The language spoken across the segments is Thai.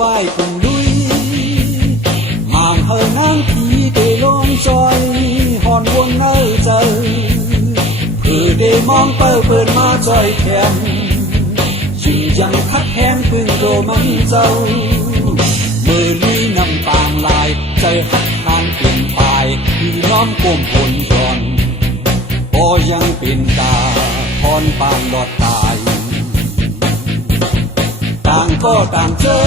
ไหว้cùng lui màng hờ nắng khí để lon trôi hòn buồn nơi trời cứ để mong tơ bờn ma trôi thèm chừng chẳng khắc khenพึ่งโรมันเจ้ามือลุยนำปางลายใจหักทางเปลี่ยนปลายที่น้อมก้มผลก่อนก็ยังเป็นตาทอนปางดอดตายต่างก็ต่างเจอ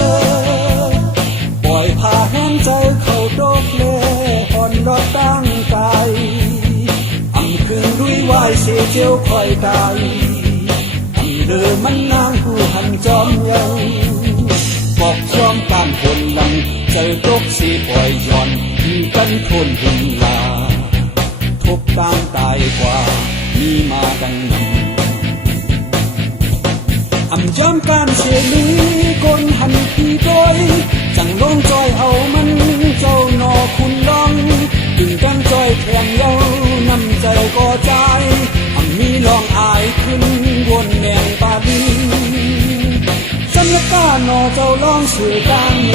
ปล่อยพาแห้งใจเข้าดอกเล่อ่อนดอกตั้งกายอำคืนรุยไหวเสียเจียวคอยกายอำเดิมมันนางผู้หันจอมเยาบอกพร้อมการคนลังใจตกสีปล่อยย่อนมีกันคนหินลาทุกตามตายกว่ามีมาดังนำอำจำการเสียลีคนหันที่โดยจังลงจอยเอามันเจ้าหนอคุณลองถึงกันจอยแทงเย้านำใจก็ใจอำมีลองอายขึ้นวนแนงปาดีฉันละกาหนอเจ้าลองสื่อกลางเง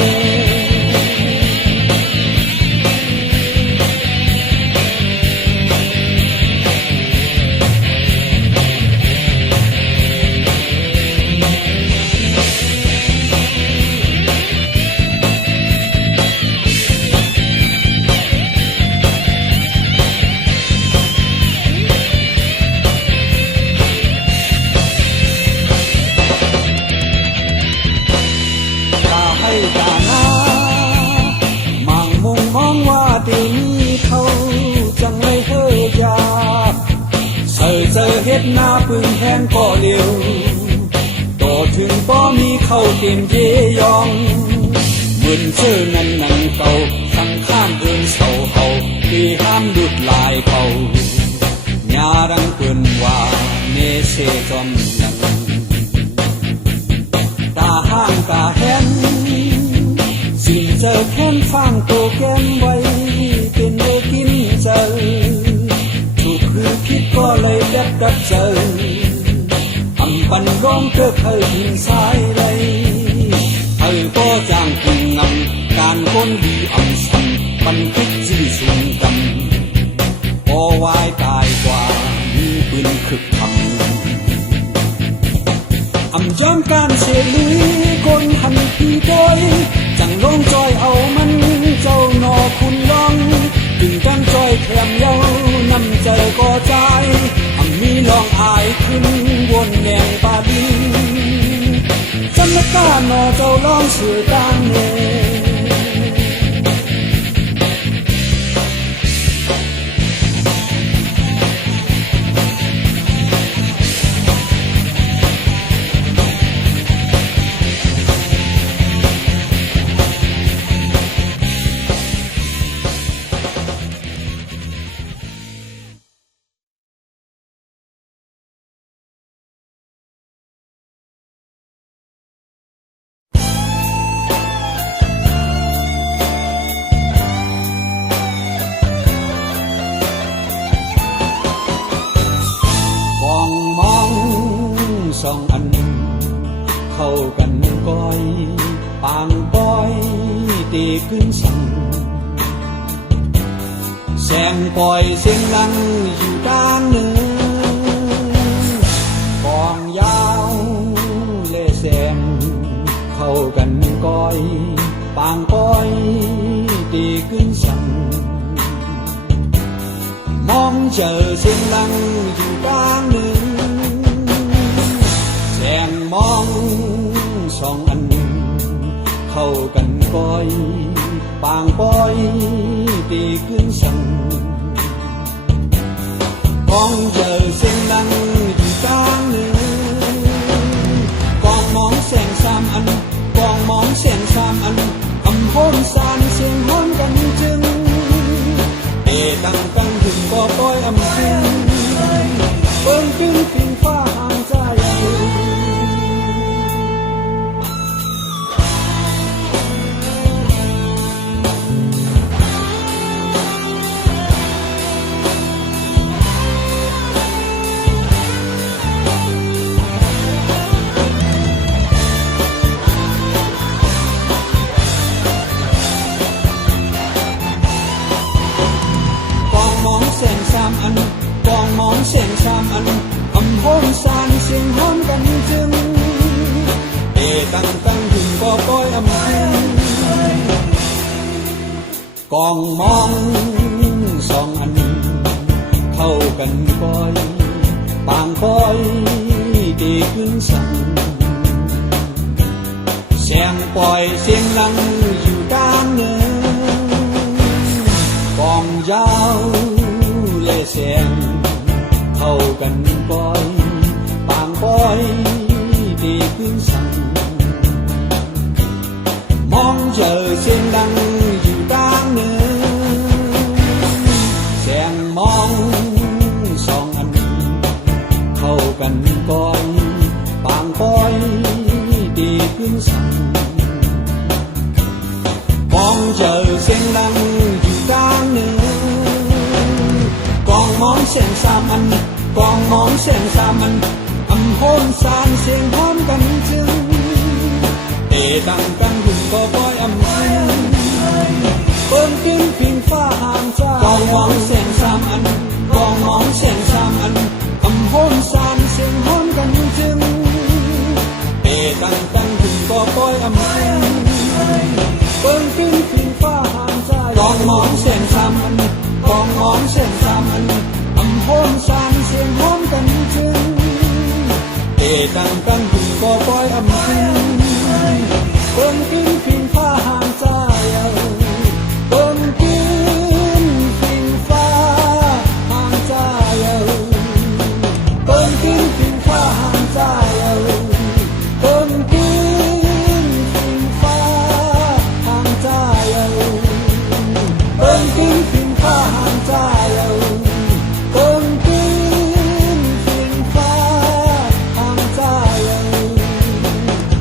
เจอเฮ็ดหน้าปึงแห้งก็เร็วโตถึงป้อมีเข้าเต็มเยยองเหมือนเชื่อนันนังเก่าสังข้ามเอินเสาเฮาที่ห้ามดุดลายเป่าญาดังเปิ้นว่าเนเสจอมยังตาห้างตาแหนสิเจอแค้นฟังโตแก้มไว้เป็นได้กินเจอคือคิดก็เลยแดดดับเจออำปันร้องเกิดเคยหินสายเลยเธอก็จางคุณนำการคนดีอำสันปันคิดจีสูงกันพอวายตายกว่ามีปืนคึกทำอำจอมการเสียลุยคนหันที่โดยจังลงจอยเอามันเจ้าหนอคุณลองถึงกันจอยแคมเย้านำใจก็ใจอำมีลองอายขึ้นวนแนงปาดีฉันละกาหนอเจ้าลองสื่อกลางเงสองอันเข้ากันก้อยปางก้อยตีขึ้นสั่งแสงปล่อยเสียงดังอยู่กลางเนื้อกองยาวเล่แสงเข้ากันก้อยปางก้อยตีขึ้นสั่งมองเจอเสียงดังอยู่กลางเนื้อแสงมองสองอันเข้ากันก้อยปางก้อยตีขึ้นสั่งกองเจอเสียงดังอยู่กลางเนื้อกองมองแสงสามอันกองมองแสงสามอันคำโหนสานเสียงโหนกันจึงตั้งกันถึงบ่ปล่อยอำคืนเบิ่งขึ้นพิงฟ้าห่างใจ อำโหนสานเสียงห้อมกันจึงเอตั้งถึงบ่ปล่อยอำพึงกองมองสองอันเข้ากันก้อยปางก้อยดีขึ้นสั่งเสียงปล่อยเสียงดังอยู่ด้านเนินกองยาวและเสียงเข้ากันก้อยปางก้อยดีขึ้นสั่งมองเจอเสียงดังอยู่ด้านเนินเสียงมองสองอันเข้ากันก้อยปางก้อยดีขึ้นสั่งมองเจอเสียงดังอยู่ด้านเนินกองมองเสียงสามอันกองมองเสียงสามอันอำโหนสานเสียงพร้อมกันจึงเอตั้งถึงก็ปล่อยอำพึงเปิ้นขึ้นพิงฟ้าห่างใจกองมองเสียงสามอันกองมองเสียงสามอันอำโหนสานเสียงพร้อมกันจึงเอตั้งถึงก็ปล่อยอำพึงเปิ้นขึ้นพิงฟ้าห่างใจกองมองเสียงสามอันกองมองเสียงสามอันอำโหนสานเสียงพร้อมกันจึงเอตั้งถึงก็ปล่อยอำพึงเปิ้นขึ้นพิงฟ้าห่างใจเปิ้นขึ้นพิงฟ้าห่างใจเปิ้นขึ้นพิงฟ้าห่างใจเปิ้นขึ้นพิงฟ้าห่างใจเปิ้นขึ้นพิงฟ้าห่างใจเปิ้นขึ้นพิงฟ้าห่างใจ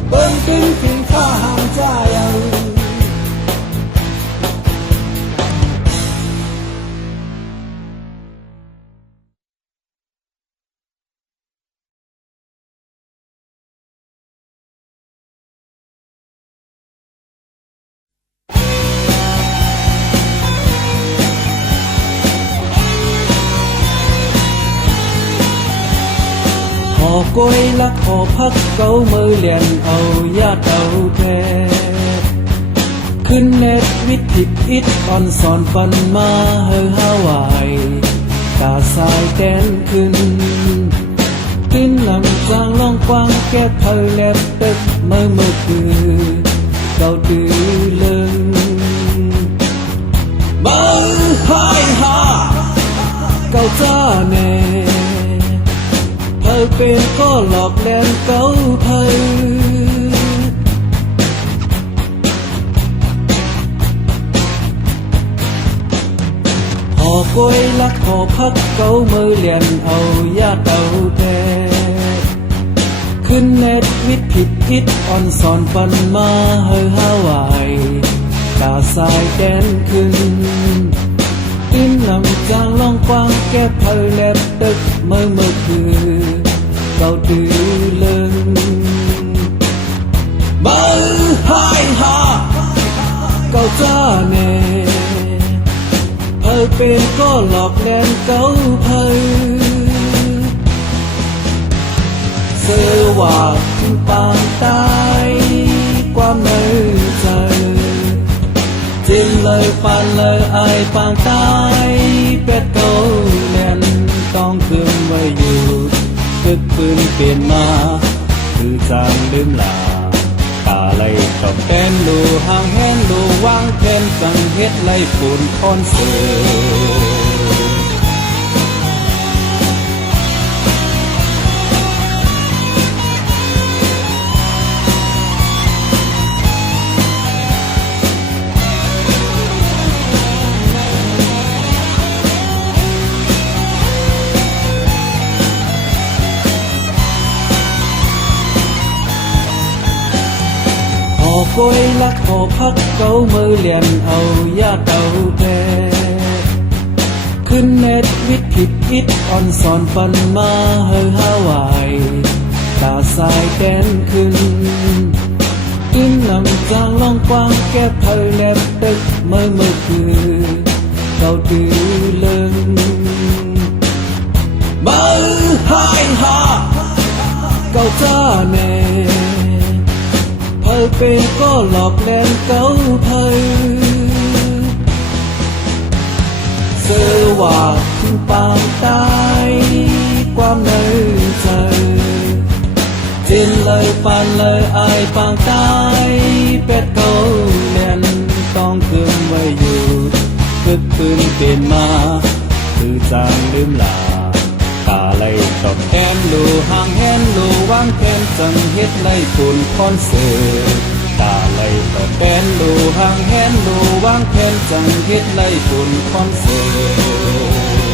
เปิ้นขึ้นพิงฟ้าห่างใจ Họ quay lắc họพักเกามือเลียนเอาญาติเอาแท้ขึ้นเน็ตวิธีอิดอ่อนสอนปันมาเฮอฮาวายตาสายแดนขึ้นขึ้นลำจางล่องกว้างแก้เธอแลบตึกเมื่อคือเกาตื้อเลิงบังหายหาเกาจ้าแน่เธอเป็นก็หลอกแลนเกาเธอหอกวยลักหอพักเกามือเลียนเอาญาติเอาแท้ขึ้นเน็ตวิธีอิดอ่อนสอนปันมาเฮอฮาวายตาสายแดนขึ้นขึ้นลำจางล่องกว้างแก้เธอแลบตึกเมื่อคือเกาตื้อเลิงบังหายหาเกาจ้าแน่เธอเป็นก็หลอกแลนเกาเธอเสือว่าปางตายความในใจจิ้มเลยปันเลยไอปางตายเป็ดโตแน่นต้องคืนไว้อยู่ตึกปืนเปลี่ยนมาคือจางลืมลาตาไหลตอบแทนดูห่างแหนดูวางแผนสังเฮ็ดไหลปูนคอนเสิร์ตกวยลักหอพักเกามือเลียนเอาญาติเอาแท้ขึ้นเน็ตวิธีอิดอ่อนสอนปันมาเฮอฮาวายตาสายแดนขึ้นขึ้นลำจางล่องกว้างแก้เธอแลบตึกเมื่อคือเกาตื้อเลิงบังห hai ha câu cha nè thờiเป็นก็หลอกเล่นเก้าเธอเสื้อว่าถึงปางตายความในใจจินเลยปันเลยอายปางตายเป็ดเก้าเล่นต้องคืนไว้อยู่กึกคืนเป็นมาคือจางลืมลาตาไล่ตอบแทนลูห่างแหนลูวางแทนจังเฮ็ดไล่ปุ่นคอนเสิร์ตตาไล่ตอบแทนลูห่างแหนลูวางแทนจังเฮ็ดไล่ปุ่นคอนเสิร์ตเ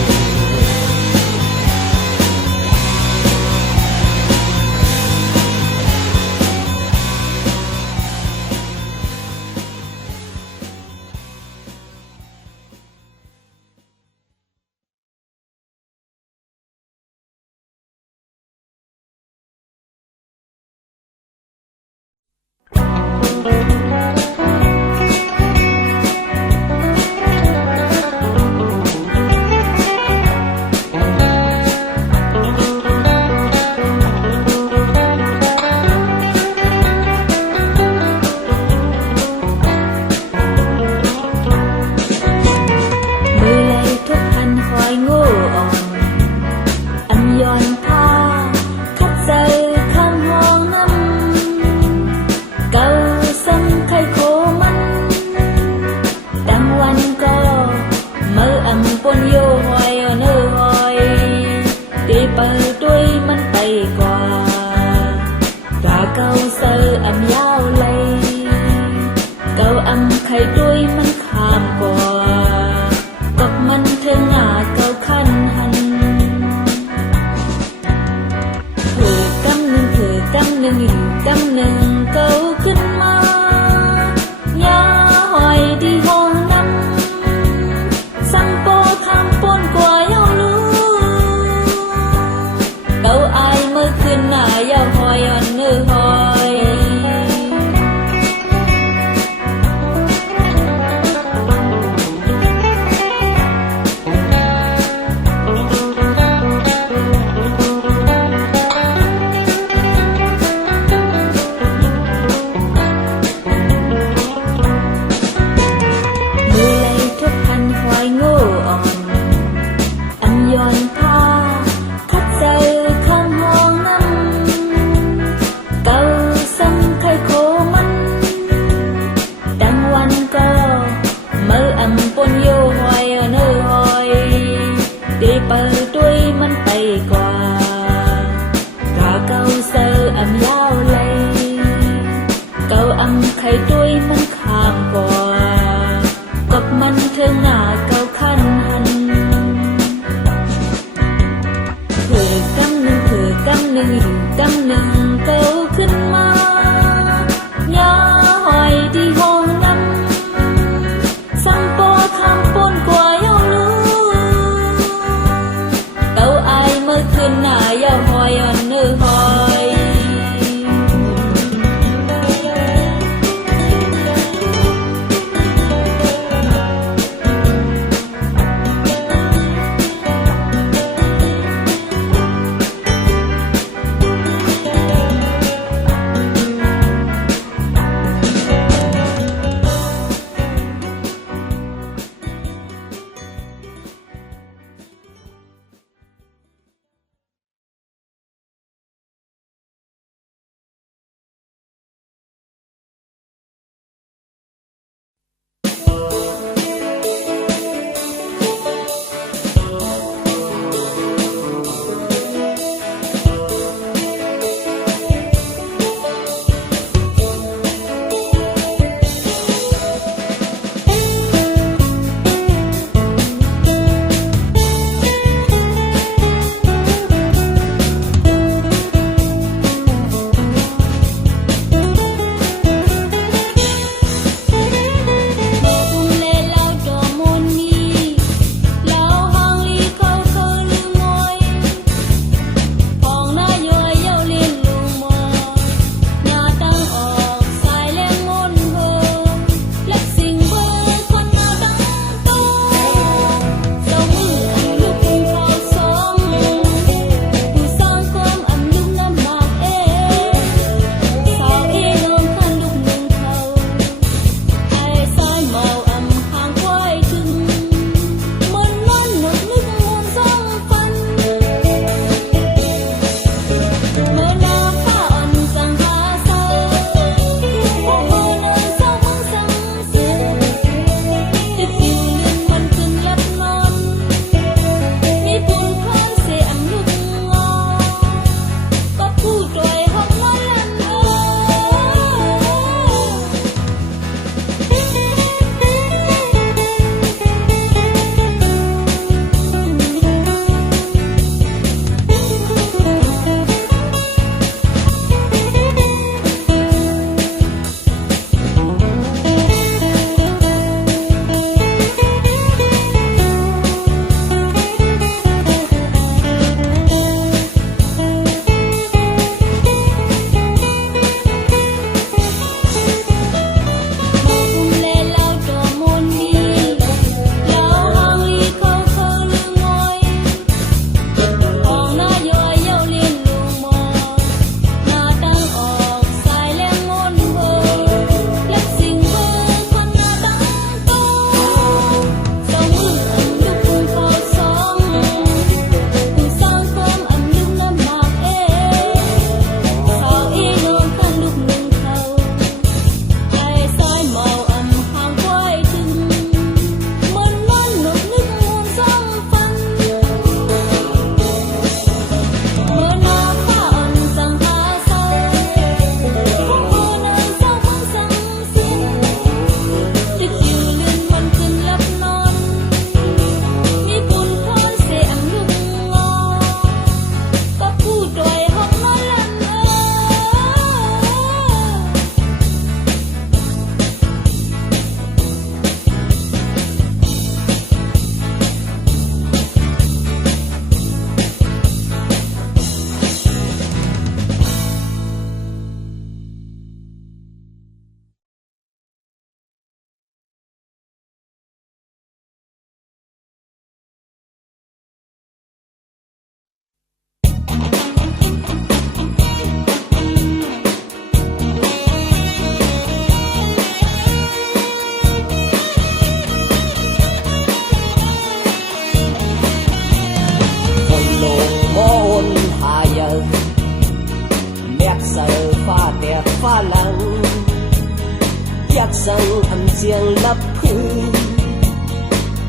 สั่งทำเสียงลับพื้น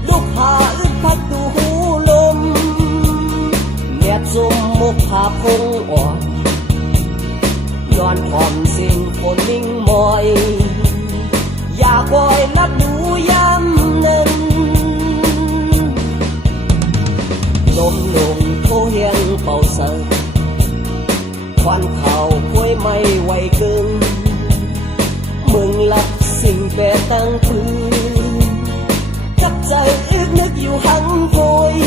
ลูกหาอึดพักดูหูลมแนบสมมุกผาพงอ่อนนอนผ่อนเสียงฝนนิ่งมอยอยากคอยรับดูย้ำนั้นลมลงโทเฮียงเป่าเสยควันเข่าป่วยไม่ไหวกึ่งมึงหลับสิ่งแปรตั้งพื้นจับใจอึกนึกอยู่หังโวย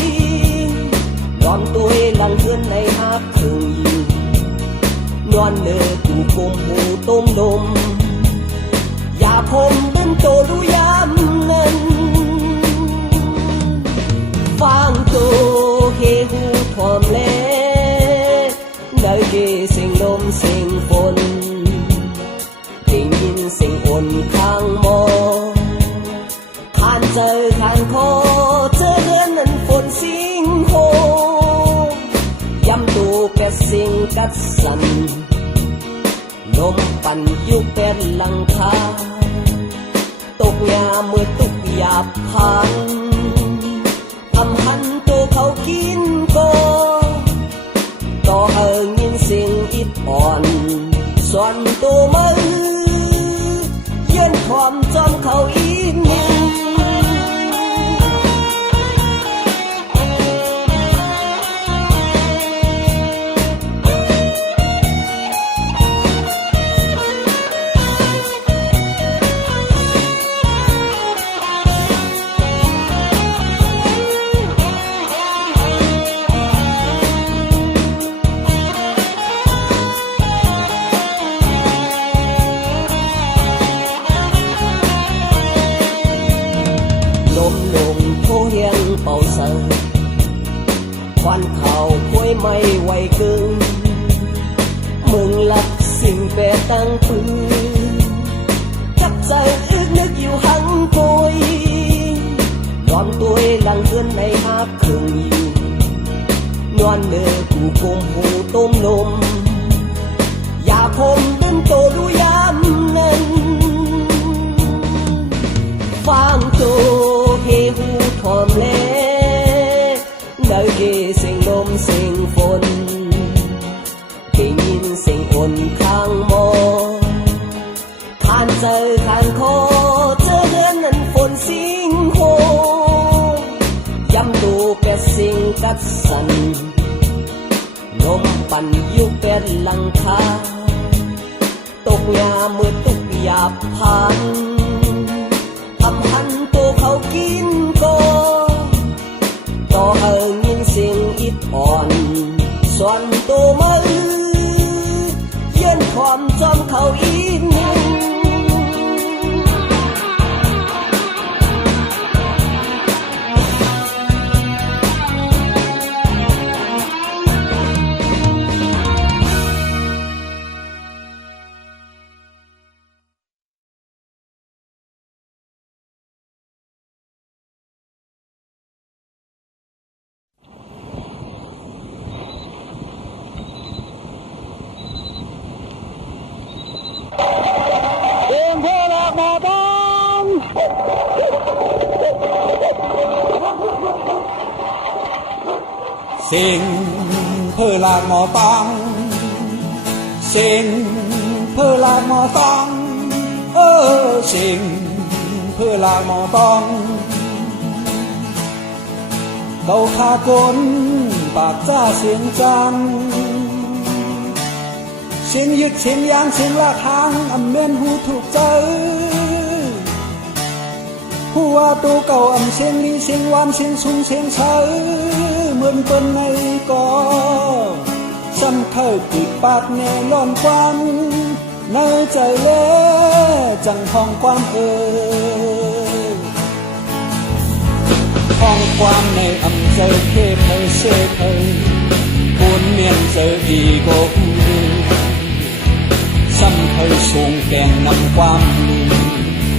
นอนตัวหลังเฮือนในหักถึงอยู่นอนเนื้อกูกลมหูต้มนมอย่าผมเป็นโตดูย้ำนั้นฟังโตเฮหูทอมเล่ได้เกเสียงลมเสียงฝนได้ยินเสียงอ่นข้างมอขานเจอขานคอเจอเดือนนั้นฝนสิงโหย้ำตูเป็ดสิงกัดสันลมปั่นยุบเป็นหลังคาตกยาเมื่อตุกหยาบพันทำหันตัวเขากินก็ต่อยินเสียงอิดอ่อนส่วนตัวมือเยื่นความจอมเขาอินเป่าเสยควันเข่าป่วยไม่ไหวกึ่งมึงหลับสิ่งแปรตั้งพื้นจับใจอึกนึกอยู่หังโกยนอนตัวหลังเฮือนในหักถึงอยู่นอนเนื้อกูกลมหูต้มนมอย่าผมเป็นโตดูย้ำนั้นฟังโตเฮหูทอมเล่ได้เกเสียงลมเสียงฝนได้ยินเสียงอ่นข้างมอขานเจอขานคอเจอเดือนนั้นฝนสิงโหย้ำตูแกสิงกัดสันลมปั่นยุบเป็นหลังคาตกยาเมื่อตุกหยาบพันทำหันตัวเขากินก็ต่อยินเสียงอิดอ่อนส่วนตัวมือเยื่นความจอมเขาอินเสียงเพื่อลากหมอตังเสียงเพื่อลากหมอตังเสียงเพื่อลากหมอตังเกาขากลปากจ้าเสียงจันเสียงยึดเสียงยางเสียงลากหางอำเม่นหูถูกใจผู้ว่าตัวเก่าอำเสียงลีเสียงหวานเสียงสูงเสียงเฉยเหมือนเปิ้นในก่อซ้ำเคยปิดปากแน่ย้อนความในใจเล่จังห้องความห้องความในอำเจอเพเพเสเพบุญเมียนเจออีโกอูซ้ำเคยสูงแกงนำความ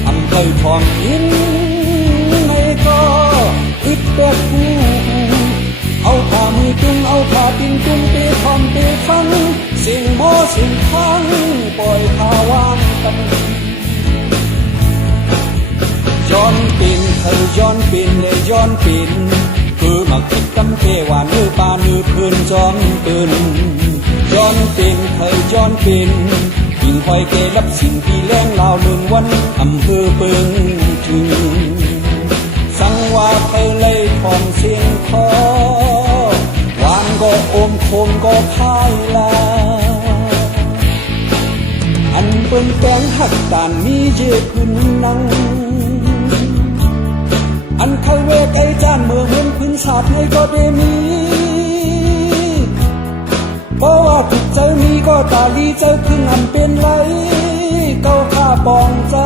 อำเคยทองยินในก่ออึดเปิดหูเอาผ้ามือจุงเอาผ้าปิ่นจุงตีทอมตีฟังเสียงหมอเสียงพังปล่อยข่าววางกัน เคยย้อนเป็นเลยย้อนเป็นคือมาคิดกำเทว่าเนื้อปลาเนื้อพื้นจอมตื่นย้อนเป็นเคยย้อนเป็นยิ่งคอยเกรับสิ่งที่แรงลาวเลือนวันอำเภอเปิงถึงสังว่าเคยเลยทองเสียงคอหวานก็อมคมก็พายลาอันเปิ้นแกงหักตานมีเจขึ้นนังอันเคยเวกไอจานเมื่อเห็นพื้นศาสตร์ให้ก็ได้มีเพราะว่าจิตใจมีก็ตาลีใจขึ้นอันเป็นไรเก้าข้าปองใจ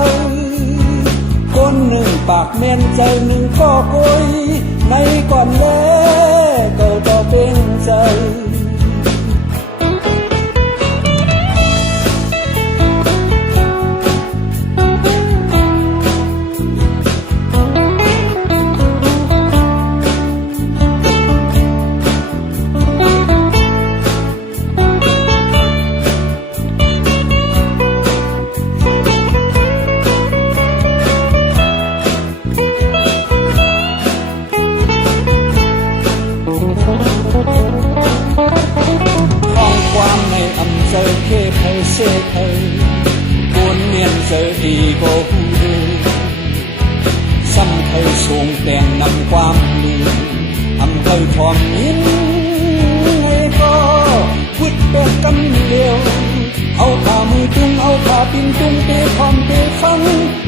คนหนึ่งปากเม่นใจหนึ่งก็โกยในก่อนแล้วก็ต่อเป็นใจเคยเสกเคยบนเมียนเจอดีก็หูดูซ้ำเคยสูงแต่งนำความลืมทำเคยทอมยินไงก็วิดเป็นกำเดียวเอาขามือจุงเอาขาปินจุงเตะคอมเตะฟัง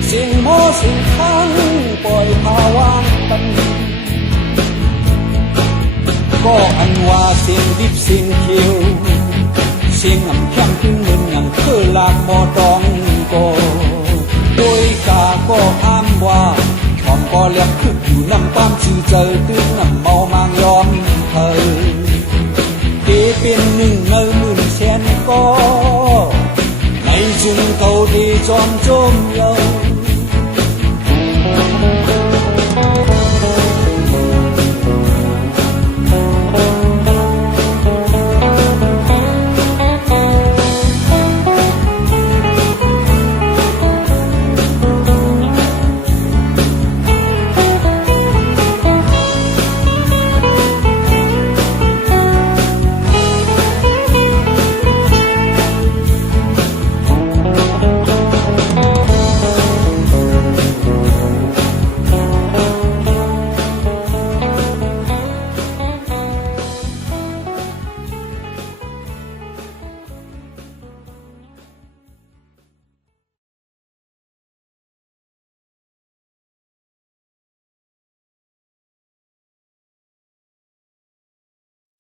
เสียงหมอเสียงข้างปล่อยมาวางตันก็อันว่าเสียงดิบเสียงเขียวเสียงน้ำแข็งขึ้นเงินอย่างคือลากหมอดองโกโดยกาก็อ้ามว่าทอมก็เลียบคึกอยู่น้ำความชื่อเจอตื้นน้ำเมามางยอมเธอเกเป็นหนึ่งในหมื่นแสนก็ในจุงเก่าดีจอมโจมเยา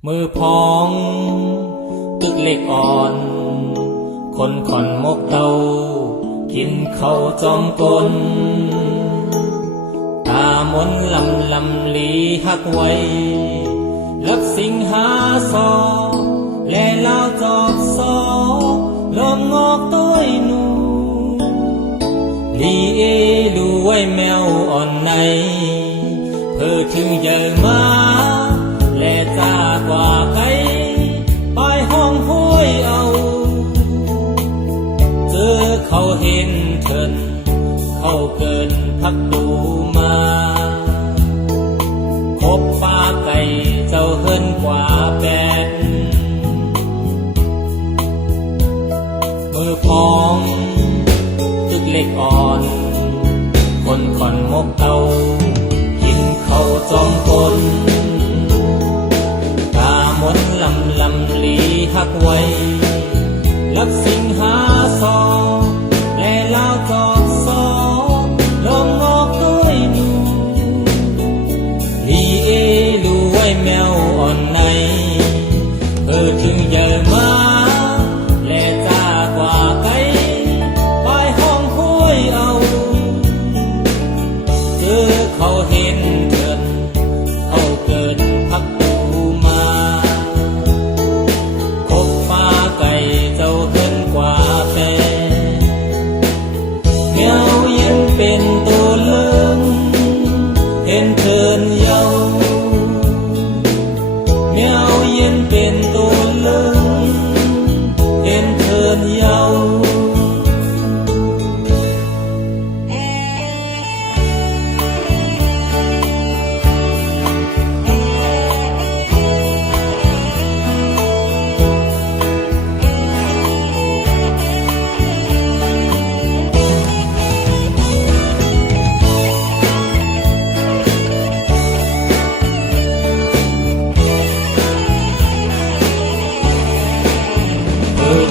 มือพองตึกเล็กอ่อนคนขอนมกเตากินข้าวจอมกลตามนลำลีหักไว้รับสิงหาซอและลาวจอบซอลมงอกต้วยนูลีเอดูไว้แมวอ่อนในเพื่อถึงเยอะมาและจากว่าไกลไปห้องห้วยเอาเจอเขาเห็นเถินเขาเกินพักดูมาพบป้าไก่เจ้าเฮินกว่าแปดมือพองตึกเล็กอ่อนคนขอนมกเตากินเขาจอมกลลำลีหักไว้รับสิงหาซอและลาวจอบซอลมงอกด้วยนูลีเอดูไว้แมวอ่อนในเพื่อถึงเยอะมาและจากว่าไกลไปห้องห้วยเอาเจอเขาเห็นเถินเขาเกินพักไก่เจ้าเฮินกว่าแป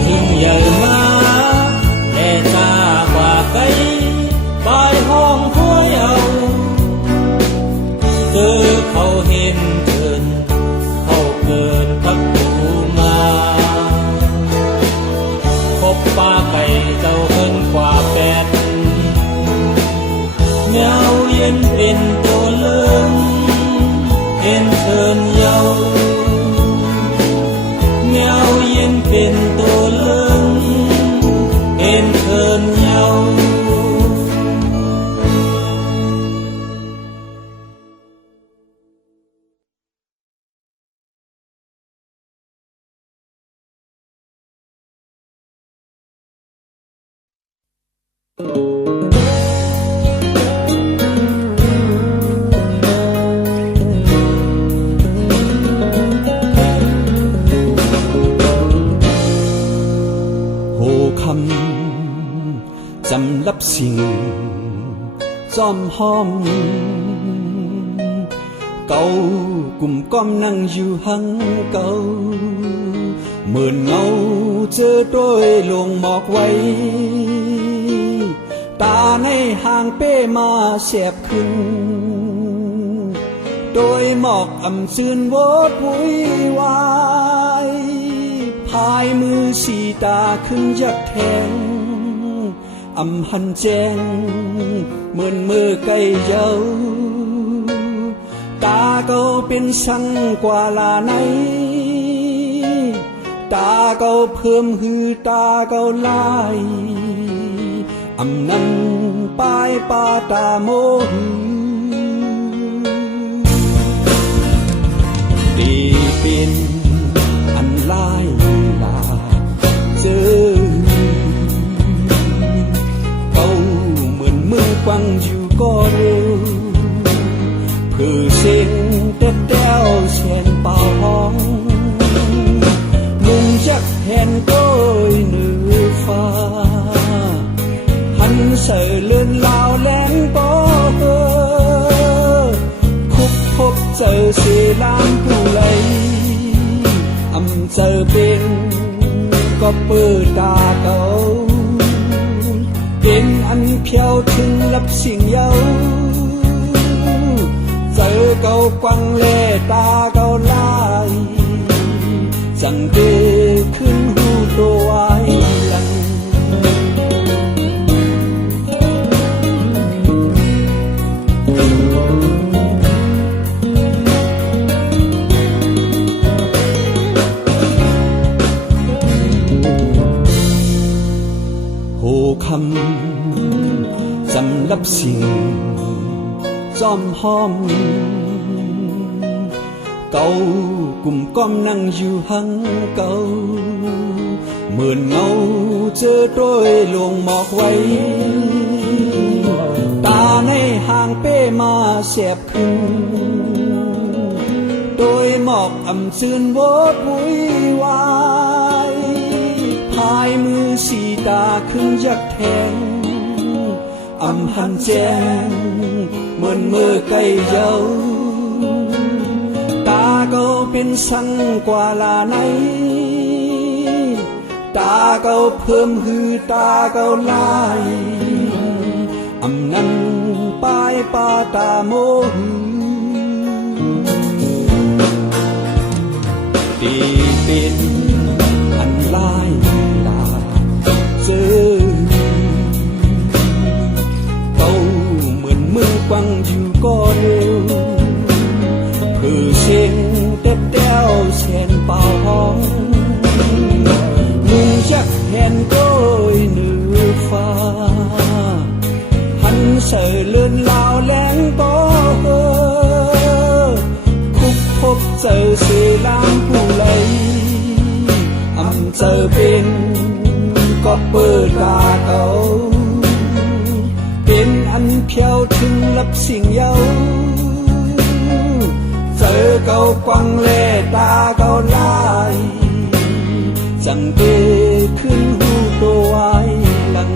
ถึงใหญ่มาแต่จ้ากว่าไกลบายห้องห้วยเอาเจอเขาเห็นเถินเขาเกิดกับตูมาคบป้าไก่เจ้าเพิ่นกว่าแปดแมวเย็นเป็นตัวเลิงเห็นเชิญเยาแมวเย็นเป็นตัวเลิงเห็นเชิญเยาโหคำจำลับสิ่งจอมห้อมเก่ากลุ่มก้อมนั่งอยู่หังเก่าเหมือนเงาเจอด้วยลวงหมอกไว้ตาในห่างเป้มาเสียบขึ้นโดยหมอกอำซื่นโวดวุยวายพายมือสีตาขึ้นยักแทงอำหันแจงเหมือนมือไก่เย้าตาเก่าเป็นสังกว่าลาไหนตาเก่าเพิ่มหือตาเก่าลายอำนั้นปลายปาตาโมหือตีเป็นอันลายลาเจอเก่าเหมือนมือกวังอยู่ก็เร็วเพื่อเสียงเต้แต้วเสียนเป่าห้องมุงจักแห่นก้อยเหนือฟ้าหันเสือเลื่อนลาวแหลงปอเฮอคุกพบเจอเสียลามผู้ไหลอำเจอเป็นก็เปิดตาเก่าเป็นอันเพียวถึงรับสิ่งเยาเจอเก่ากวังเล่ตาเก่าลายจังเดขึ้นหูตัวไว้ลังโหคำจำลับสิ่งจอมห้อมเก่ากลุ่มก้อมนั่งอยู่หังเก่าเหมือนเงาเจอด้วยลวงหมอกไว้ตาในห่างเป้มาเสียบขึ้นโดยหมอกอำซื่นโวดวุยวายพายมือสีตาขึ้นยักแทงอำหันแจงเหมือนมือไก่เย้าตาเก่าเป็นสังกว่าลาไหนตาเก่าเพิ่มหือตาเก่าลายอำนั้นปลายปาตาโมหือตีเป็นอันลายลาเจอเก่าเหมือนมือกวังอยู่ก็เร็วเพื่อเสียงเต้แต้วเสียนเป่าห้องมุงจักแห่นก้อยเหนือฟ้าหันเสือเลื่อนลาวแหลงปอเฮอคุกพบเจอเสียลามผู้ไหลอำเจอเป็นก็เปิดตาเก่าเป็นอันเพียวถึงรับสิ่งเยาเจอเก่ากวังเล่ตาเก่าลายจังเดขึ้นหูตัวไว้ลัง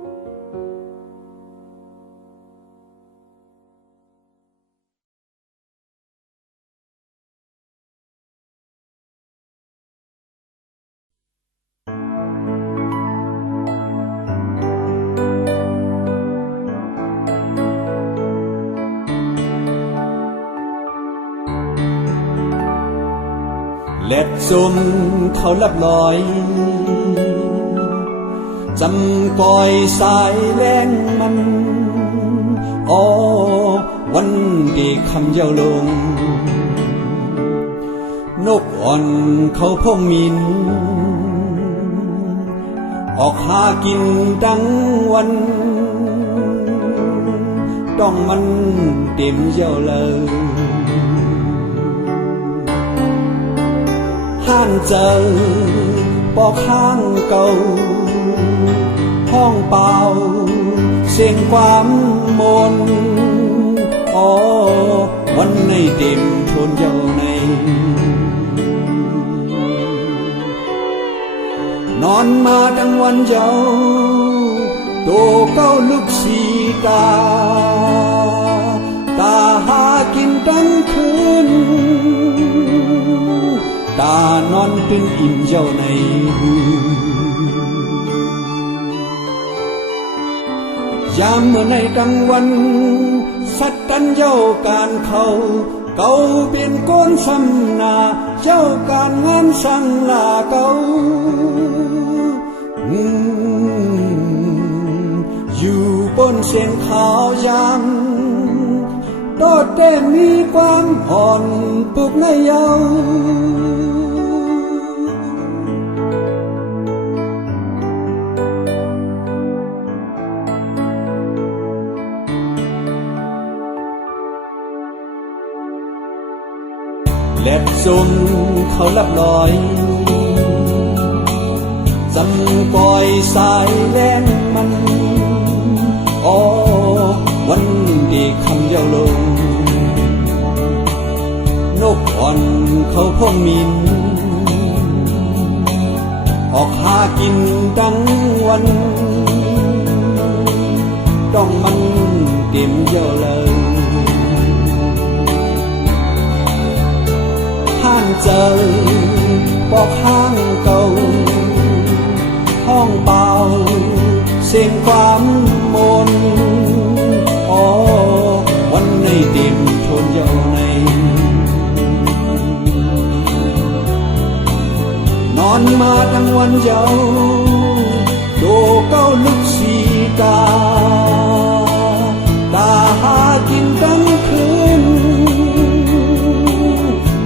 โ เล็ดซุ่มเขาลับลอยจำกอยสายแรงมันอ๋อวันดีคำเย้าลงนกอ่อนเขาพงมินออกหากินดังวันต้องมันเต็มเย้าเลยห้านเจอปอกข้างเก่าห้องเปล่าเสียงความมนอ๋อวันในเต็มทนเย้าในนอนมาดังวันเย้าโตเก้าลึกสีตาหากินทั้งคืนตานอนตื่นอิ่มเย้าในยามเมื่อในกลางวันสัตตันเย้าการเขาเก่าเปลี่ยนก้นซ้ำหน้าเจ้าการงานสั่งลาเก่าอยู่บนเสียงขาวยามโดดเด่นมีความอ่อนปลุกในเยาว์เล็ดซุ่มเขาลับลอยจำกอยสายแรงมันอ๋อวันดีคำเย้าลงนกอ่อนเขาพงมินออกหากินดังวันต้องมันเต็มเย้าเลยห้านเจอปอกห้างเก่าห้องเปล่าเสียงความมนอ๋อวันในเต็มทนเย้าในนอนมาทั้งวันเย้าโดเก้าลึกสีตาหากินทั้งคืน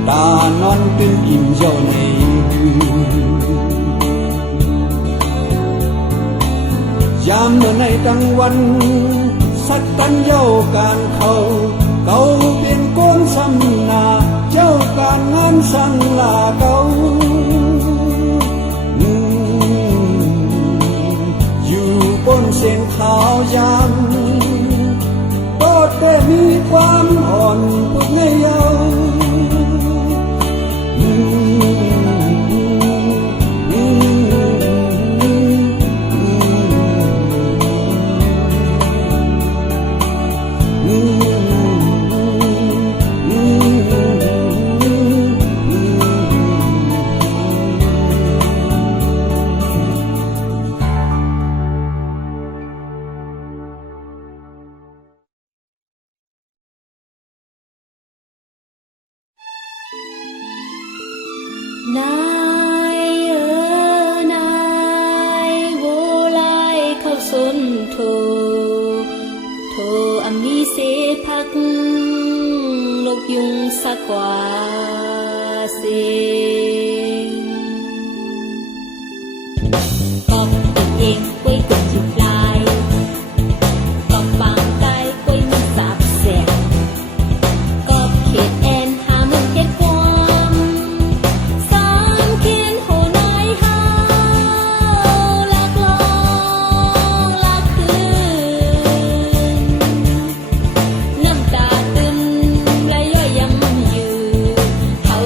ตานอนตื่นอิ่มเย้าในยามเมื่อในกลางวันสัตตันเย้าการเขาเก่าเปลี่ยนก้นซ้ำหน้าเจ้าการงานสั่งลาเก่าอยู่บนเสียงขาวยามก็ได้มีความอ่อนปลุกในเยาว์นายนายโวลายเข้าสนโทอมีเศษพักนกยุงสักกว่าเสียงกอบเองกล้วยตุ่มจุดลายกอบปางกายกล้วยมันสาบแสบกอบเขตแอนหามันเก็บความเขียนโหน้อยหาลักลองลักคืนน้ำตาตึมไหลย้อยยำอยู่เขา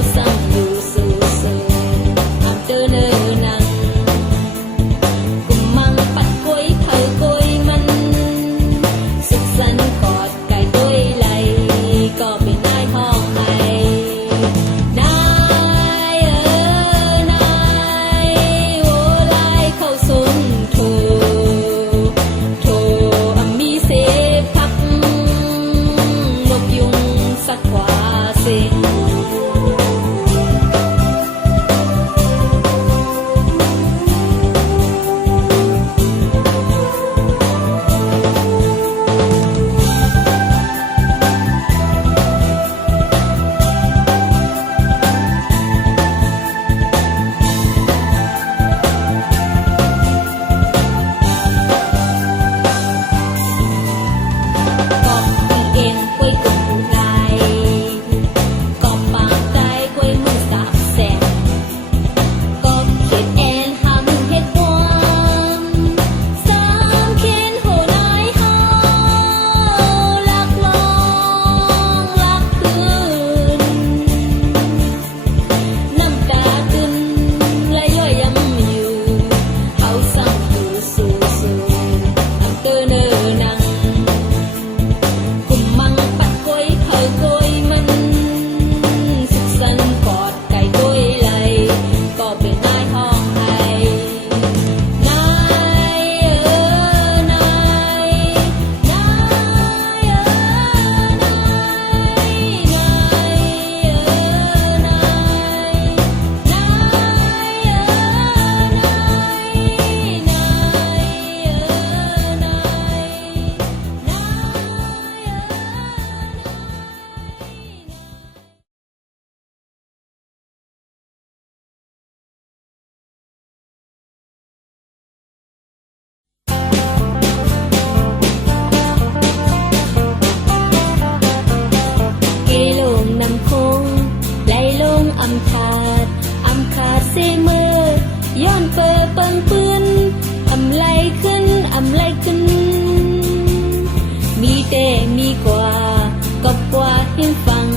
ให้ฟัง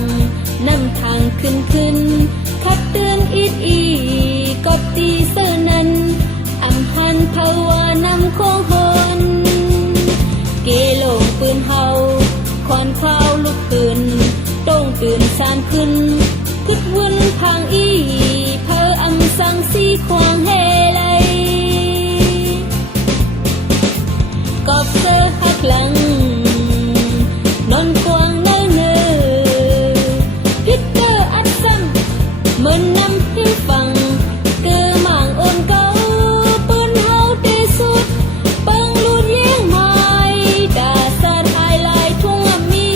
นำทางขึ้นขับเตือนอีก็ตีเสนั้นอำหันภาวานำโคงหนเกลงปืนเฮาควันขาวลุกตื่นต้องตื่นสานขึ้นคึดวุ่นทางเพออำสังสีควางเฮไลกอบเสื้อหักหลังนอนกวางเนื้อพิเตอร์อัดซ้ำเหมือนน้ำให้ฟังเกือหมางโอนเกาปืนเฮาเตสุดปังลูดเยี่ยงไม้ดาสาดหายลายทุ่งมี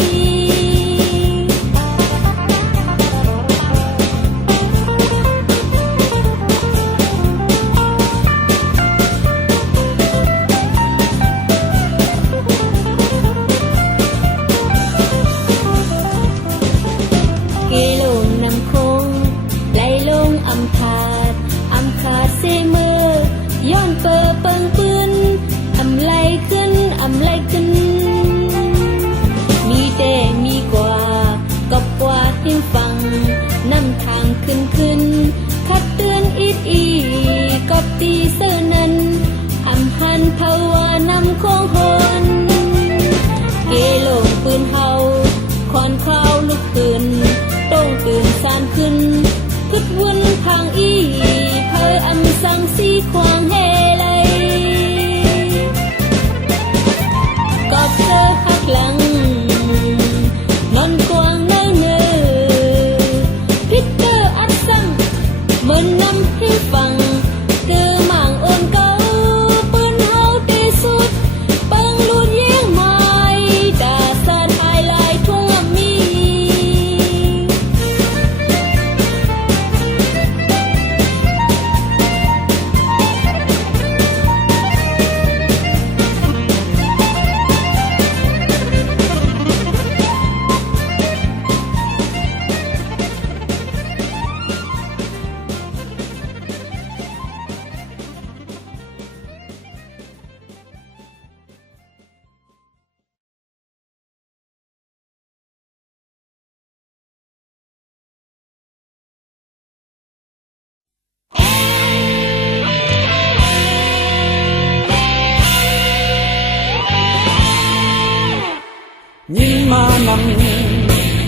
nhìn mà nằm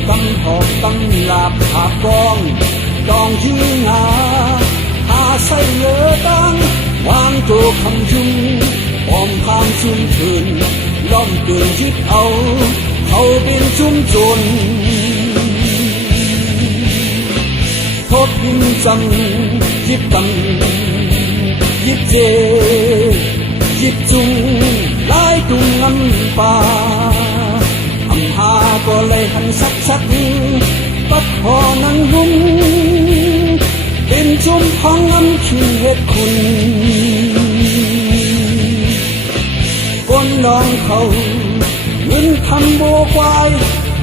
tâm hồn tâm lạp hạ con đòn dư ngà hạ say nhớ tăng hoàng tổ khăm dung bom kham chung thường lom tường giết âu hầu bên chung trồn thốt hình rằng giết tâm giết dê giết chung lái tung ngâm pa hàก็เลยหันสักปัดพอนังรุ่งเป็นชุมพังน้ำขี้เหตุคุณก้นนองเขาเงินคำโบควาย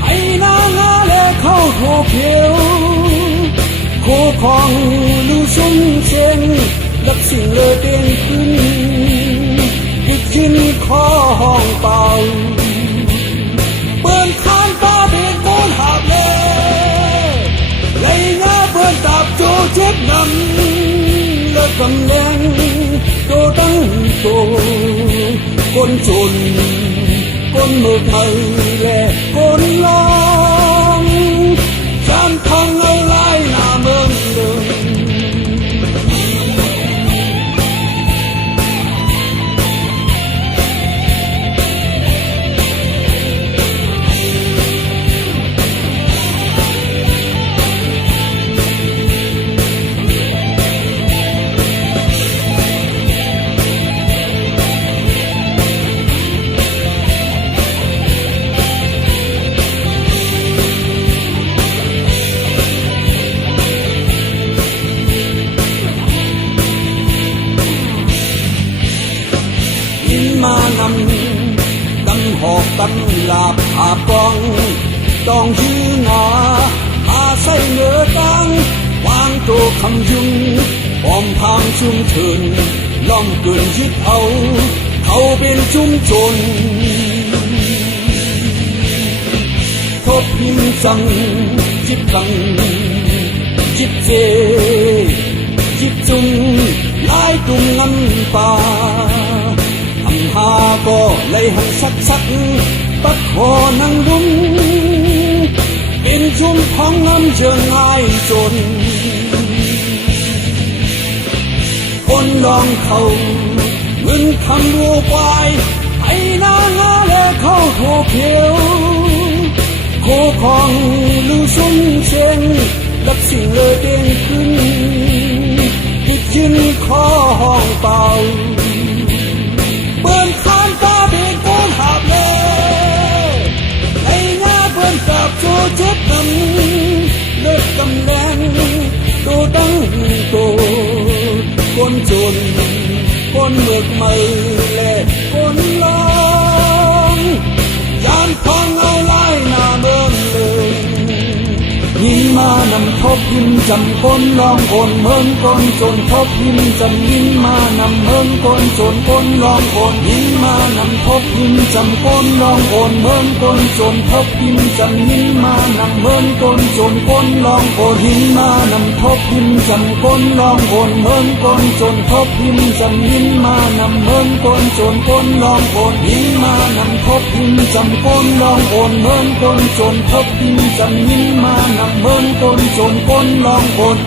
ไอ้นางาและเข้าโถเพียวโคของลูชุ่มเชงดับสิ่งเลอเด่นขึ้นยึดชิ้นคอห้องเป่าเปิดทางตาเด็กโกนหาบเลยเลยงาเปิดตับโจเจ็บนำเลิกกำแรงโจตั้งโตคนจนคนเมื่อไงและคนลองจำทางเอาไล่หน้าเมืองเดิมมานำดำหอกดำลาบอาบกองต้องยื้องาอาใส่เนื้อตังวางตัวคำยุงปอมทางชุ่มชื่นล่องเกินยึดเอาเขาเป็นชุมชนทบพิ พิมพ์สั่งจิบกังจิบเจจิบจุงลายกลุ่มน้ำป่าทำหาก็เลยหันสักปัดคอนังดุงเป็นชุมของน้ำเชิงง่ายจนคนลองเขาเงินคำวัวควายไอ้นางาและเข้าโถเขียวโคของลูสุ่มเชงดักสิ่งเลยเด้งขึ้นติดยืนคอห้องเป่าเปิ้นข้ามตาเด็กโกนหาบเลยไอ้งาเปิ้นกับโจเจ็บกันเลิกกำแดงโตตั้งโตคนจนคนเมือกไม่และคนลองยานพองเอาไล่หน้าเมืองเลยยินมานำทบยินจำคนลองคนเมืองคนจนทบยินจำยินมานำเมืองคนจนคนลองคนยินมานำทบยินจำคนลองคนเมืองคนจนทบยินจำยินมานำเมืองคนจนคนลองคนยินมานำทบยินจำคนลองคนเมืองคนจนทบยินจำยินมานำเมืองคนจนคนลองคนยินมานำทบยินจำคนลองคนเมืองคนจนทบยินจำยินมานำเมืองคนจนคนลองคน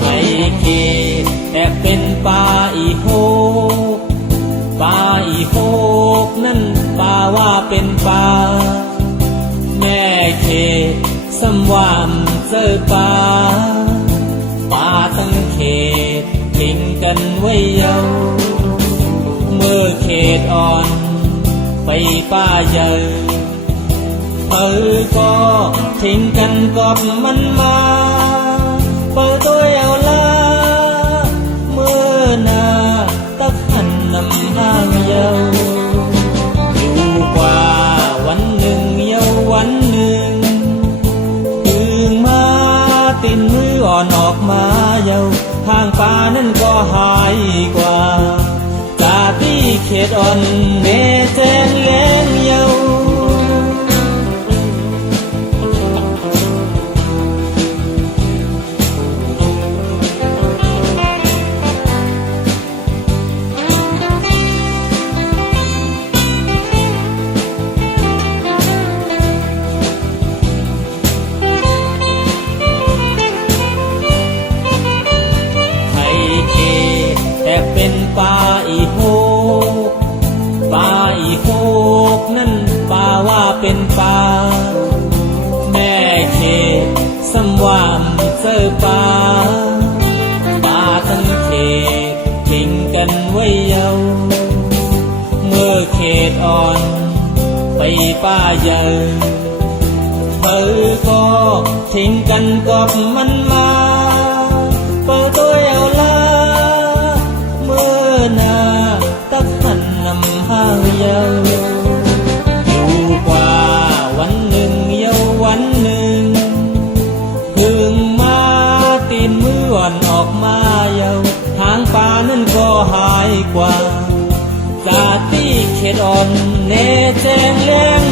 ไทยเขตแต่เป็นป่าอีโฮกป่าอีโฮกนั่นป่าว่าเป็นป่าแม่เขตสำวามเจอป่าป่าทั้งเขตทิ้งกันไว้เยาเมื่อเขตอ่อนไปป่าใหญ่ก็ทิ้งกันกับมันมาเปิดตัวเอาละเมื่อนาตักหันนำห้างเยาอยู่กว่าวันหนึ่งเยาวันหนึ่งถึงมาตินมืออ่อนออกมาเยาทางป่านั่นก็หายกว่าจากที่เขตอ่อนเมเจนเล้งเยาแต่เป็นป่าอีโฮกป่าอีโฮกนั่นป่าว่าเป็นป่าแม่เขตสำวามเจอป่าป่าทั้งเขตทิ้งกันไว้เยาเมื่อเขตอ่อนไปป่าใหญ่ก็ทิ้งกันกับมันมาเปิดตัวเอาละเมื่อนาตักหันนำห้างเยาอยู่กว่าวันหนึ่งเยาวันหนึ่งถึงมาตีนมืออ่อนออกมาเยาทางป่านั่นก็หายกว่าจากที่เขตอ่อนเนเจนแรง